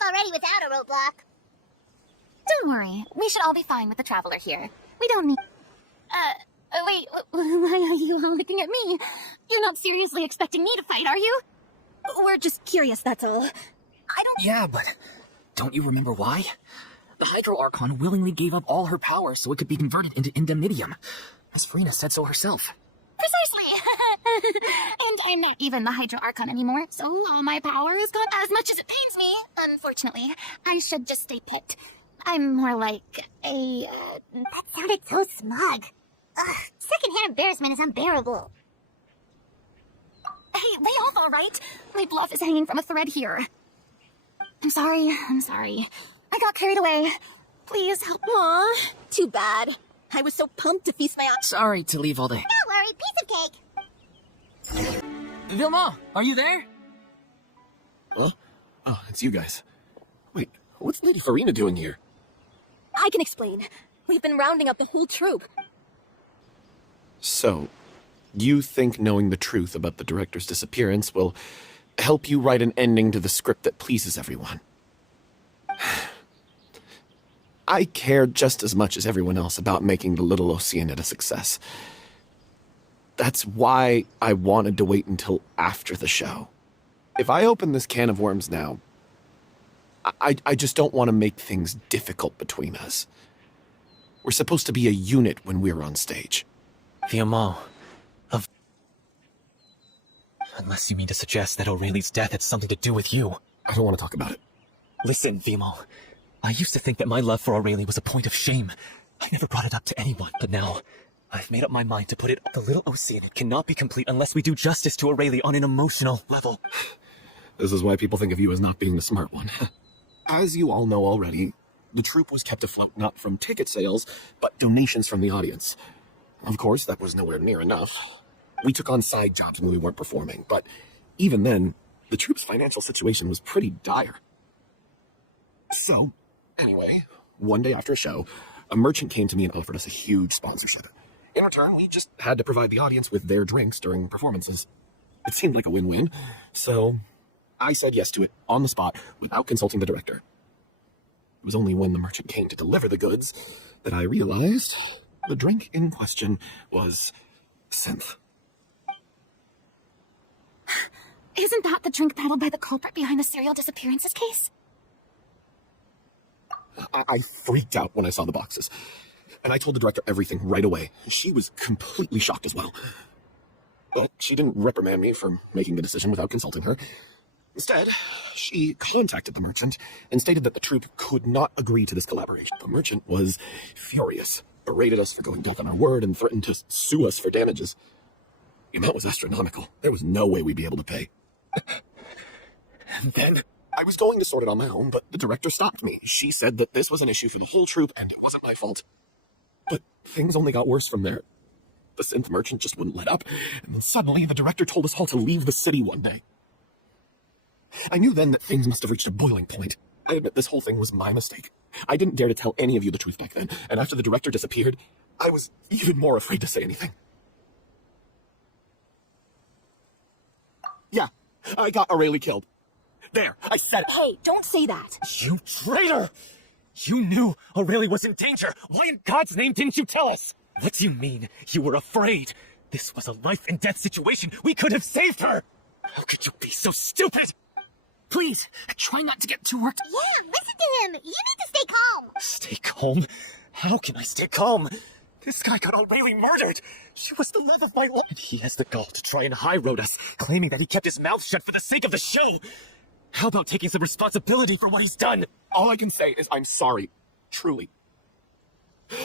enough already without a roadblock. Don't worry. We should all be fine with the Traveler here. We don't need... wait, why are you all looking at me? You're not seriously expecting me to fight, are you? We're just curious, that's all. Yeah, but don't you remember why? The Hydro Archon willingly gave up all her power so it could be converted into Indemnitium. As Furina said so herself. Precisely! And I'm not even the Hydro Archon anymore, so all my power is gone. As much as it pains me, unfortunately, I should just stay put. I'm more like a, That sounded so smug. Ugh, secondhand embarrassment is unbearable. Hey, lay off, all right? My bluff is hanging from a thread here. I'm sorry. I got carried away. Please help. Aw, too bad. I was so pumped to feast my eyes. Sorry to leave all the... Don't worry, piece of cake. Vilma, are you there? Huh? Oh, it's you guys. Wait, what's Lady Furina doing here? I can explain. We've been rounding up the whole troop. So, you think knowing the truth about the director's disappearance will help you write an ending to the script that pleases everyone? I care just as much as everyone else about making the Little Oceanid a success. That's why I wanted to wait until after the show. If I open this can of worms now, I just don't want to make things difficult between us. We're supposed to be a unit when we're on stage. Vilma, unless you mean to suggest that Aurelie's death had something to do with you. I don't want to talk about it. Listen, Vilma, I used to think that my love for Aurelie was a point of shame. I never brought it up to anyone, but now I've made up my mind to put it. The Little Oceanid cannot be complete unless we do justice to Aurelie on an emotional level. This is why people think of you as not being the smart one. As you all know already, the troupe was kept afloat not from ticket sales, but donations from the audience. Of course, that was nowhere near enough. We took on side jobs when we weren't performing, but even then, the troupe's financial situation was pretty dire. So, anyway, one day after a show, a merchant came to me and offered us a huge sponsorship. In return, we just had to provide the audience with their drinks during performances. It seemed like a win-win, so I said yes to it on the spot without consulting the director. It was only when the merchant came to deliver the goods that I realized the drink in question was synth. Isn't that the drink peddled by the culprit behind the serial disappearances case? I freaked out when I saw the boxes, and I told the director everything right away. She was completely shocked as well. But she didn't reprimand me for making the decision without consulting her. Instead, she contacted the merchant and stated that the troupe could not agree to this collaboration. The merchant was furious, berated us for going back on our word, and threatened to sue us for damages. The amount was astronomical. There was no way we'd be able to pay. And then I was going to sort it on my own, but the director stopped me. She said that this was an issue for the whole troupe, and it wasn't my fault. But things only got worse from there. The synth merchant just wouldn't let up, and then suddenly the director told us all to leave the city one day. I knew then that things must have reached a boiling point. I admit this whole thing was my mistake. I didn't dare to tell any of you the truth back then, and after the director disappeared, I was even more afraid to say anything. Yeah, I got Aurelie killed. There, I said it. Hey, don't say that. You traitor! You knew Aurelie was in danger. Why in God's name didn't you tell us? What do you mean? You were afraid? This was a life and death situation. We could have saved her. How could you be so stupid? Please, try not to get too worked. Yeah, listen to him. You need to stay calm. Stay calm? How can I stay calm? This guy got Aurelie murdered. She was the love of my life. And he has the gall to try and high road us, claiming that he kept his mouth shut for the sake of the show. How about taking some responsibility for what he's done? All I can say is I'm sorry. Truly.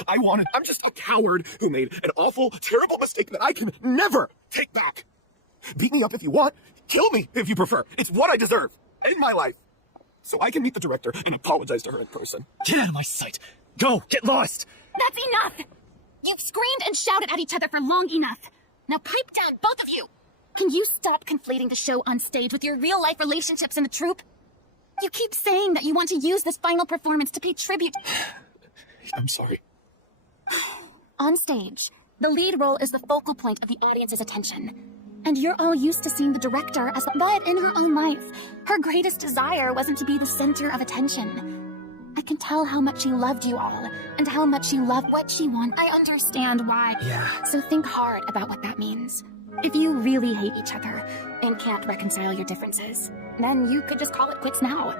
I'm just a coward who made an awful, terrible mistake that I can never take back. Beat me up if you want. Kill me if you prefer. It's what I deserve. In my life. So I can meet the director and apologize to her in person. Get out of my sight. Go, get lost. That's enough! You've screamed and shouted at each other for long enough. Now pipe down, both of you! Can you stop conflating the show on stage with your real-life relationships in the troupe? You keep saying that you want to use this final performance to pay tribute. I'm sorry. On stage, the lead role is the focal point of the audience's attention. And you're all used to seeing the director as but in her own life, her greatest desire wasn't to be the center of attention. I can tell how much she loved you all, and how much she loved what she wanted. I understand why. Yeah. So think hard about what that means. If you really hate each other, and can't reconcile your differences, then you could just call it quits now.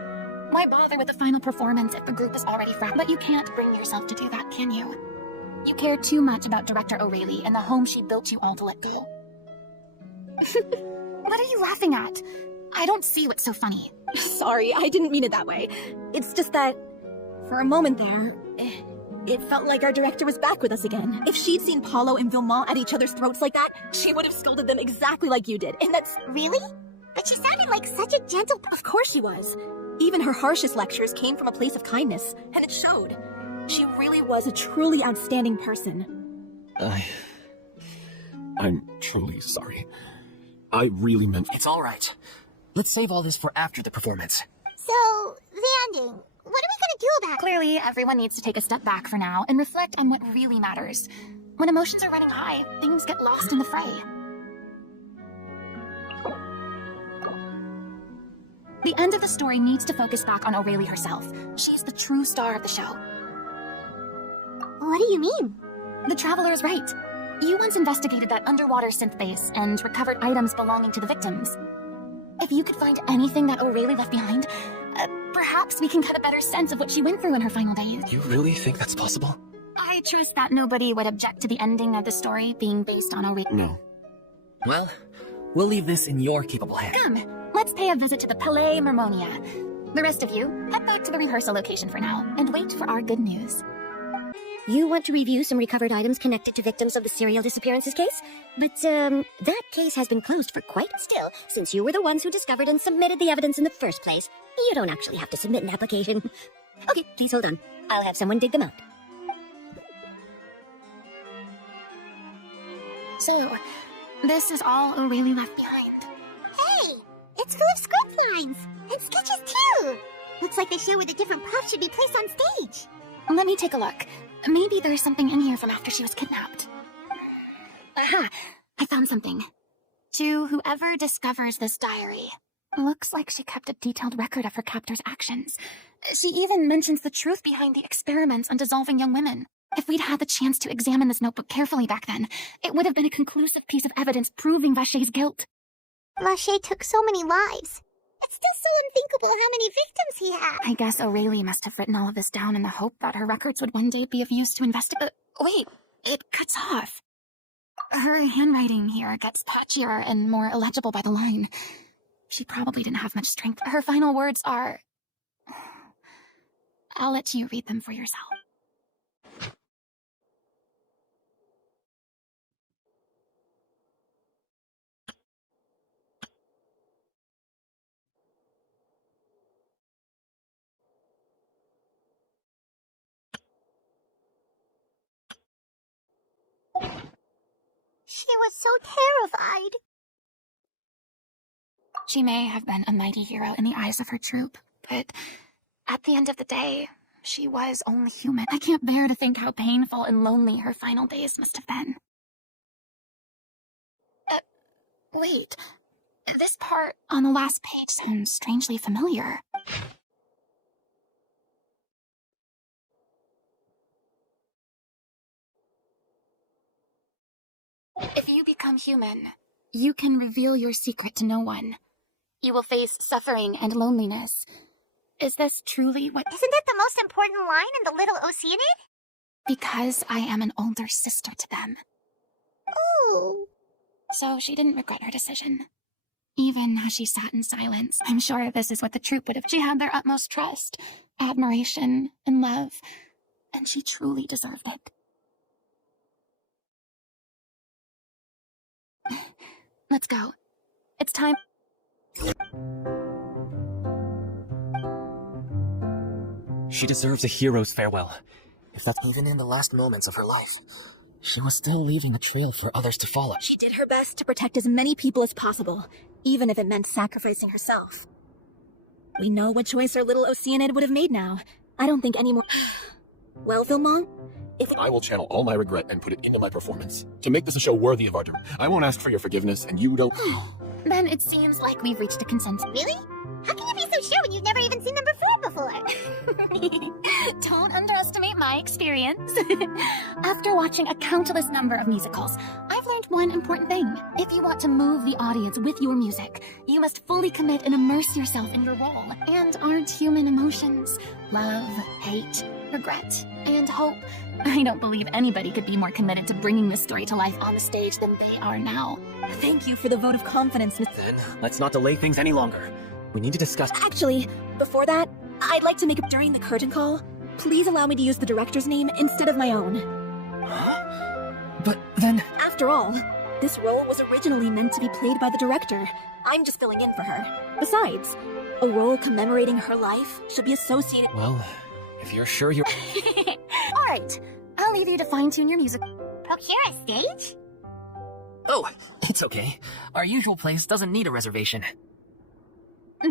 Why bother with the final performance if the group is already fractured? But you can't bring yourself to do that, can you? You care too much about Director O'Reilly and the home she built you all to let go. What are you laughing at? I don't see what's so funny. Sorry, I didn't mean it that way. It's just that, for a moment there, it felt like our director was back with us again. If she'd seen Paulo and Vilmont at each other's throats like that, she would have scolded them exactly like you did, and that's... Really? But she sounded like such a gentle... Of course she was. Even her harshest lectures came from a place of kindness, and it showed. She really was a truly outstanding person. I'm truly sorry. I really meant... It's all right. Let's save all this for after the performance. So, the ending. What are we gonna do about it? Clearly, everyone needs to take a step back for now and reflect on what really matters. When emotions are running high, things get lost in the fray. The end of the story needs to focus back on O'Reilly herself. She's the true star of the show. What do you mean? The Traveler is right. You once investigated that underwater synth base and recovered items belonging to the victims. If you could find anything that O'Reilly left behind, perhaps we can get a better sense of what she went through in her final days. You really think that's possible? I trust that nobody would object to the ending of the story being based on O'Reilly. No. Well, we'll leave this in your capable hands. Come, let's pay a visit to the Palais Mermonia. The rest of you, head back to the rehearsal location for now, and wait for our good news. You want to review some recovered items connected to victims of the serial disappearances case? But, that case has been closed for quite still, since you were the ones who discovered and submitted the evidence in the first place. You don't actually have to submit an application. Okay, please hold on. I'll have someone dig them out. So, this is all O'Reilly left behind. Hey! It's full of script lines! And sketches too! Looks like they show where the different props should be placed on stage. Let me take a look. Maybe there's something in here from after she was kidnapped. Aha! I found something. To whoever discovers this diary. Looks like she kept a detailed record of her captor's actions. She even mentions the truth behind the experiments on dissolving young women. If we'd had the chance to examine this notebook carefully back then, it would have been a conclusive piece of evidence proving Vachey's guilt. Vachey took so many lives. It's still so unthinkable how many victims he had. I guess O'Reilly must have written all of this down in the hope that her records would one day be of use to investigate. Wait, it cuts off. Her handwriting here gets patchier and more illegible by the line. She probably didn't have much strength. Her final words are... I'll let you read them for yourself. She was so terrified. She may have been a mighty hero in the eyes of her troop, but at the end of the day, she was only human. I can't bear to think how painful and lonely her final days must have been. Wait. This part on the last page sounds strangely familiar. If you become human, you can reveal your secret to no one. You will face suffering and loneliness. Is this truly what... Isn't that the most important line in the Little Oceanid? Because I am an older sister to them. Oh. So she didn't regret her decision. Even as she sat in silence, I'm sure this is what the troupe would have. She had their utmost trust, admiration, and love, and she truly deserved it. Let's go. It's time. She deserves a hero's farewell. If that's even in the last moments of her life, she was still leaving a trail for others to follow. She did her best to protect as many people as possible, even if it meant sacrificing herself. We know what choice our little Oceanid would have made now. I don't think any more... Well, Vilmont, I will channel all my regret and put it into my performance. To make this a show worthy of our I won't ask for your forgiveness, and you don't... Then it seems like we've reached a consensus. Really? How can you be so sure when you've never even seen number 4 before? Don't underestimate my experience. After watching a countless number of musicals, I've learned one important thing. If you want to move the audience with your music, you must fully commit and immerse yourself in your role. And aren't human emotions love, hate, regret, and hope? I don't believe anybody could be more committed to bringing this story to life on the stage than they are now. Thank you for the vote of confidence, Miss... Then, let's not delay things any longer. We need to discuss... Actually, before that, I'd like to make up during the curtain call. Please allow me to use the director's name instead of my own. Huh? But then... After all, this role was originally meant to be played by the director. I'm just filling in for her. Besides, a role commemorating her life should be associated... Well, if you're sure you're... Alright, I'll leave you to fine-tune your music. Procure a stage? Oh, it's okay. Our usual place doesn't need a reservation.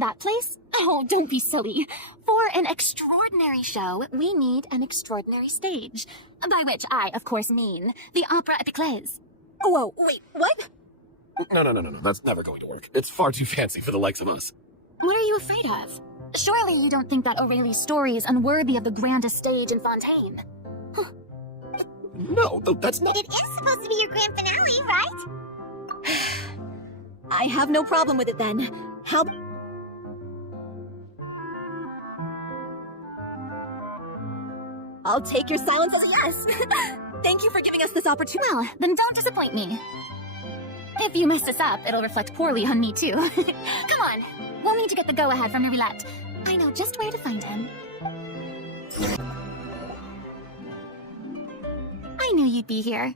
That place? Oh, don't be silly. For an extraordinary show, we need an extraordinary stage. By which I, of course, mean the Opera Epiclese. Whoa, wait, what? No. That's never going to work. It's far too fancy for the likes of us. What are you afraid of? Surely you don't think that Aurelie's story is unworthy of the grandest stage in Fontaine. No, that's not... It is supposed to be your grand finale, right? I have no problem with it then. How... I'll take your silence as a yes. Thank you for giving us this opportunity. Well, then don't disappoint me. If you mess this up, it'll reflect poorly on me too. Come on, we'll need to get the go-ahead from Roulette. I know just where to find him. I knew you'd be here.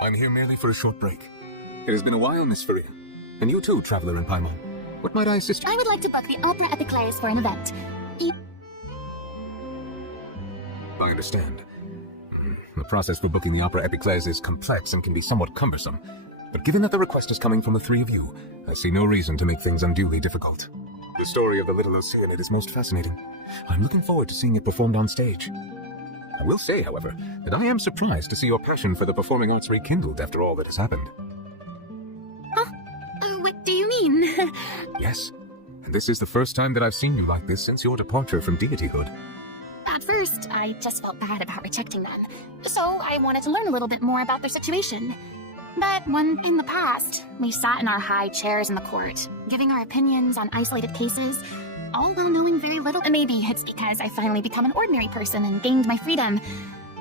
I'm here merely for a short break. It has been a while, Miss Furina. And you too, Traveler in Paimon. What might I assist you? I would like to book the Opera Epiclese for an event. I understand. The process for booking the Opera Epiclese is complex and can be somewhat cumbersome. But given that the request is coming from the three of you, I see no reason to make things unduly difficult. The story of the little Oceanid is most fascinating. I'm looking forward to seeing it performed on stage. I will say, however, that I am surprised to see your passion for the performing arts rekindled after all that has happened. Huh? What do you mean? Yes, and this is the first time that I've seen you like this since your departure from deityhood. At first, I just felt bad about rejecting them, so I wanted to learn a little bit more about their situation. But when, in the past, we sat in our high chairs in the court, giving our opinions on isolated cases, all while knowing very little. Maybe it's because I finally become an ordinary person and gained my freedom,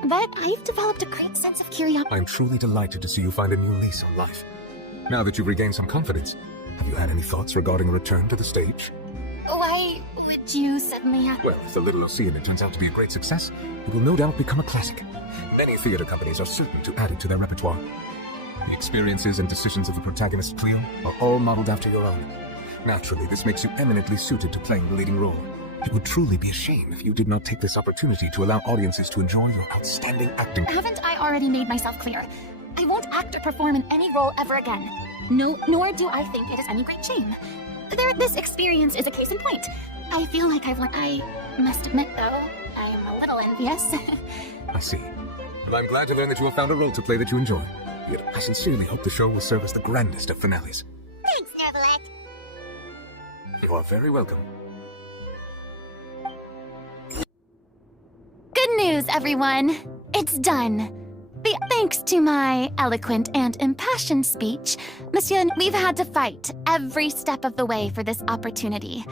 but I've developed a great sense of curiosity. I'm truly delighted to see you find a new lease on life. Now that you've regained some confidence, have you had any thoughts regarding a return to the stage? Why would you suddenly have... Well, if the Little Oceanid turns out to be a great success, it will no doubt become a classic. Many theater companies are certain to add it to their repertoire. The experiences and decisions of the protagonist, Cleo, are all modeled after your own. Naturally, this makes you eminently suited to playing the leading role. It would truly be a shame if you did not take this opportunity to allow audiences to enjoy your outstanding acting. Haven't I already made myself clear? I won't act or perform in any role ever again. No, nor do I think it is any great shame. This experience is a case in point. I feel like I've learned. I must admit, though, I'm a little envious. I see. Well, I'm glad to learn that you have found a role to play that you enjoy. Yet I sincerely hope the show will serve as the grandest of finales. Thanks, Nervalette. You are very welcome. Good news, everyone. It's done. Thanks to my eloquent and impassioned speech, Monsieur, we've had to fight every step of the way for this opportunity.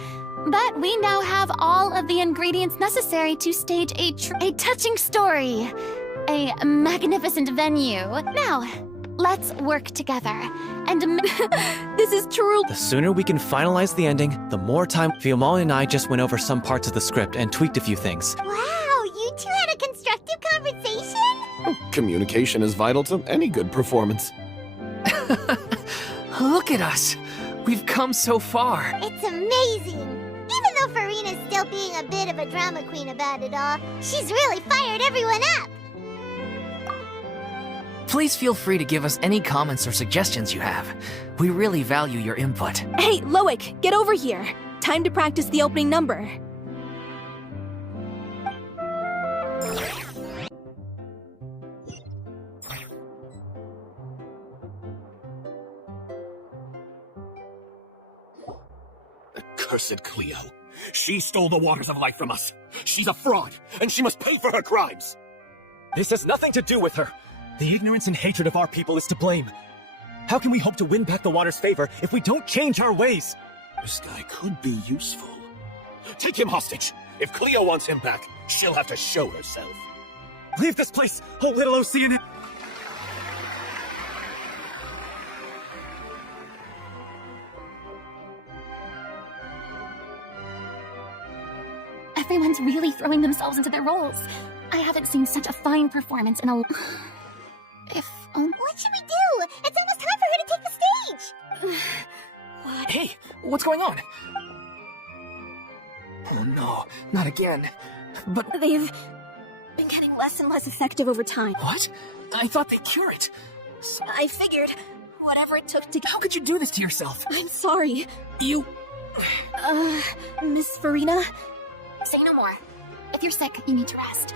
But we now have all of the ingredients necessary to stage a touching story, a magnificent venue. Now, let's work together and This is true. The sooner we can finalize the ending, the more time. Fiamma and I just went over some parts of the script and tweaked a few things. Wow, you two had a constructive conversation? Communication is vital to any good performance. Look at us! We've come so far! It's amazing! Even though Furina's still being a bit of a drama queen about it all, she's really fired everyone up! Please feel free to give us any comments or suggestions you have. We really value your input. Hey, Loic, get over here. Time to practice the opening number. accursed Cleo. She stole the waters of life from us. She's a fraud, and she must pay for her crimes. This has nothing to do with her. The ignorance and hatred of our people is to blame. How can we hope to win back the water's favor if we don't change our ways? This guy could be useful. Take him hostage. If Cleo wants him back, she'll have to show herself. Leave this place, oh little Oceanid! Everyone's really throwing themselves into their roles. I haven't seen such a fine performance in a... What should we do? It's almost time for her to take the stage! Hey, what's going on? Oh no, not again. But They've been getting less and less effective over time. what? I thought they'd cure it. I figured whatever it took to... How could you do this to yourself? I'm sorry. You... Miss Furina? Say no more. If you're sick, you need to rest.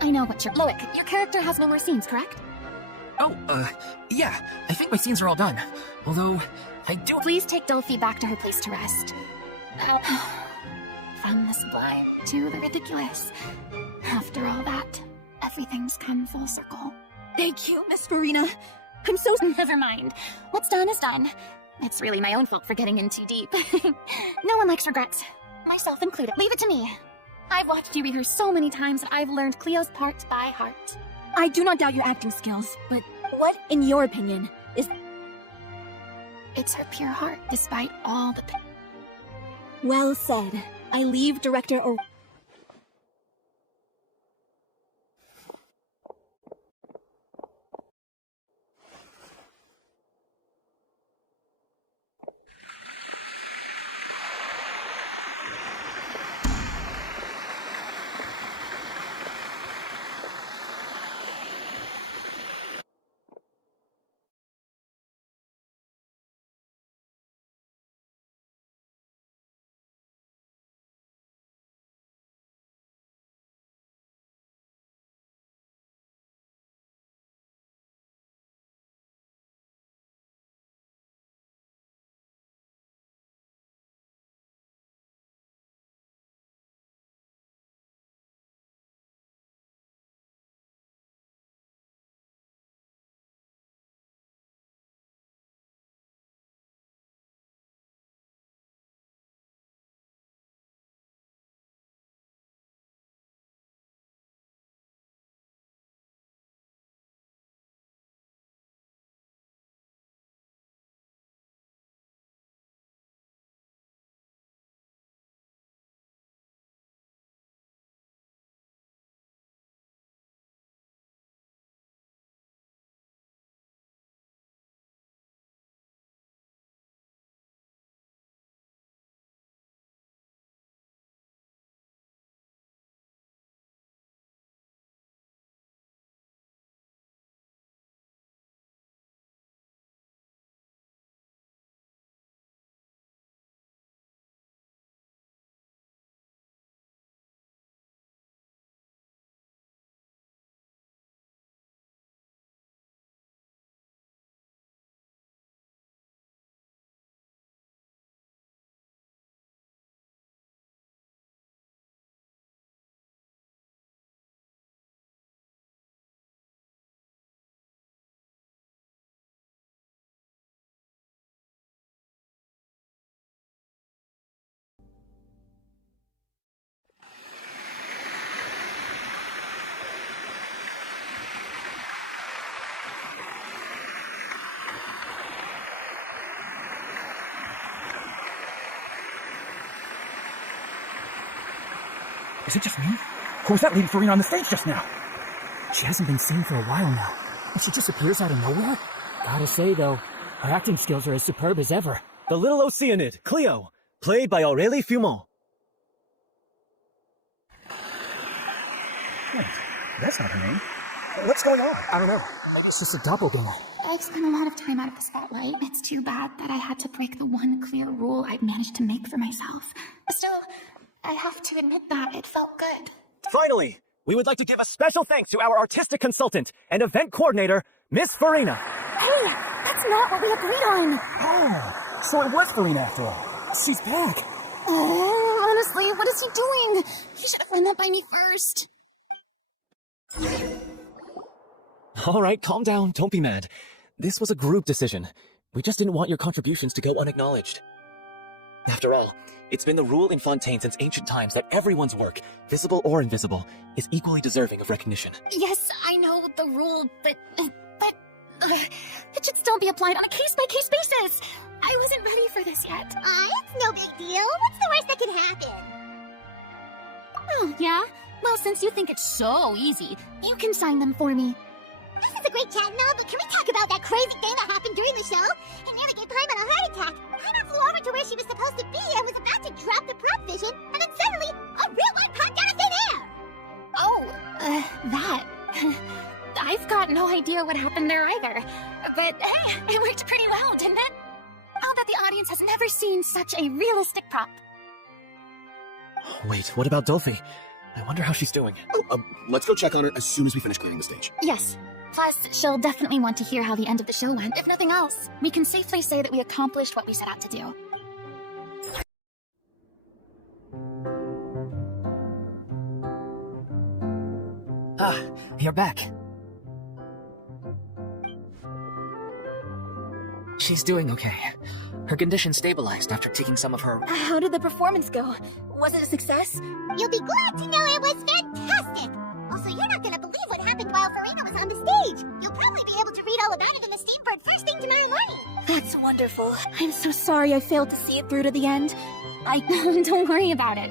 I know what you're... Loic, your character has no more scenes, correct? Oh, yeah. I think my scenes are all done. Although, I do... Please take Delphi back to her place to rest. From the sublime to the ridiculous. After all that, everything's come full circle. Thank you, Miss Furina. I'm so... Never mind. What's done is done. It's really my own fault for getting in too deep. No one likes regrets. Myself included. Leave it to me. I've watched you rehearse so many times that I've learned Cleo's part by heart. I do not doubt your acting skills, but what, in your opinion, is... It's her pure heart, despite all the... Well said. I leave Director or... Is it just me? Or was that Lady Furina on the stage just now? She hasn't been seen for a while now, and she just appears out of nowhere? Gotta say, though, her acting skills are as superb as ever. The little Oceanid, Cleo, played by Aurélie Fumont. Wait, that's not her name. What's going on? I don't know. It's just a doppelganger. I've spent a lot of time out of the spotlight. It's too bad that I had to break the one clear rule I'd managed to make for myself. Still, I have to admit that it felt good. Finally, we would like to give a special thanks to our artistic consultant and event coordinator, Miss Furina. Hey, that's not what we agreed on. Oh, so it was Furina after all. She's back. Honestly, what is he doing? He should have run that by me first. Alright, calm down, don't be mad. This was a group decision. We just didn't want your contributions to go unacknowledged. After all, it's been the rule in Fontaine since ancient times that everyone's work, visible or invisible, is equally deserving of recognition. Yes, I know the rule, but it should still be applied on a case-by-case basis. I wasn't ready for this yet. It's no big deal. What's the worst that can happen? Oh, yeah? Well, since you think it's so easy, you can sign them for me. This is a great chat and all, but can we talk about that crazy thing that happened during the show? It nearly gave Paimon a heart attack. Paimon flew over to where she was supposed to be and was about to drop the prop vision, and then suddenly, a real one popped out of thin air! Oh, that. I've got no idea what happened there either. But hey, it worked pretty well, didn't it? I'll bet the audience has never seen such a realistic prop. Wait, what about Dolphy? I wonder how she's doing. Let's go check on her as soon as we finish clearing the stage. Yes. Plus, she'll definitely want to hear how the end of the show went. If nothing else, we can safely say that we accomplished what we set out to do. Ah, you're back. She's doing okay. Her condition stabilized after taking some of her... How did the performance go? Was it a success? You'll be glad to know it was fantastic! Also, you're not gonna believe what happened while Furina was on the stage. You'll probably be able to read all about it in the Steambird first thing tomorrow morning. That's wonderful. I'm so sorry I failed to see it through to the end. Don't worry about it.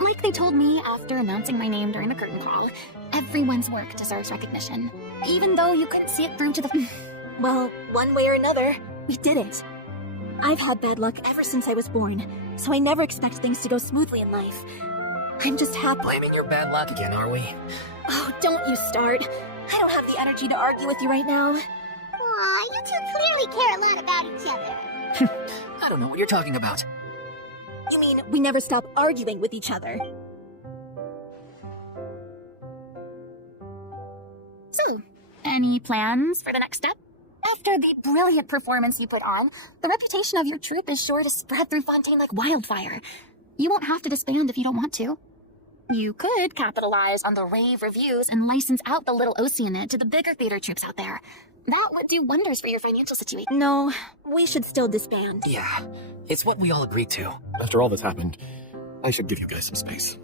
Like they told me after announcing my name during the curtain call, everyone's work deserves recognition. Even though you couldn't see it through to the... Well, one way or another, we did it. I've had bad luck ever since I was born, so I never expect things to go smoothly in life. I'm just happy. Blaming your bad luck again, are we? Oh, don't you start. I don't have the energy to argue with you right now. Aw, you two clearly care a lot about each other. I don't know what you're talking about. You mean we never stop arguing with each other? So, any plans for the next step? After the brilliant performance you put on, the reputation of your troupe is sure to spread through Fontaine like wildfire. You won't have to disband if you don't want to. You could capitalize on the rave reviews and license out the little Oceanid to the bigger theater troupes out there. That would do wonders for your financial situation. No, we should still disband. Yeah, it's what we all agreed to. After all that's happened, I should give you guys some space.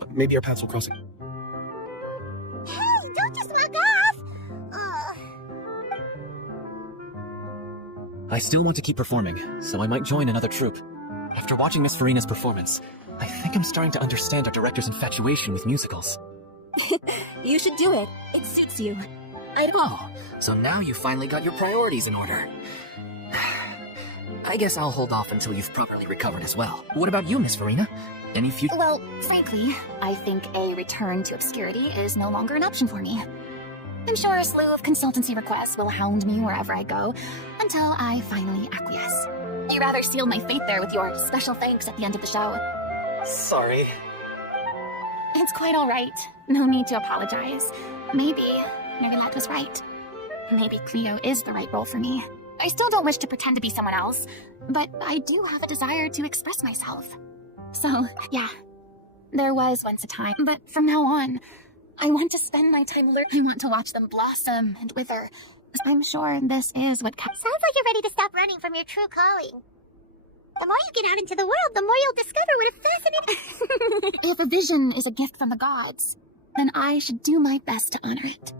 But maybe our paths will cross again. Hey, don't just walk off! I still want to keep performing, so I might join another troupe. After watching Miss Furina's performance, I think I'm starting to understand our director's infatuation with musicals. You should do it. It suits you. Oh, so now you finally got your priorities in order. I guess I'll hold off until you've properly recovered as well. What about you, Miss Furina? Any future... Well, frankly, I think a return to obscurity is no longer an option for me. I'm sure a slew of consultancy requests will hound me wherever I go, until I finally acquiesce. You rather sealed my fate there with your special thanks at the end of the show. Sorry. It's quite all right. No need to apologize. Maybe Mirelette was right. Maybe Cleo is the right role for me. I still don't wish to pretend to be someone else, but I do have a desire to express myself. So, yeah, there was once a time, but from now on, I want to spend my time learning. I want to watch them blossom and wither. I'm sure this is what... Sounds like you're ready to stop running from your true calling. The more you get out into the world, the more you'll discover what a fascinating... If a vision is a gift from the gods, then I should do my best to honor it.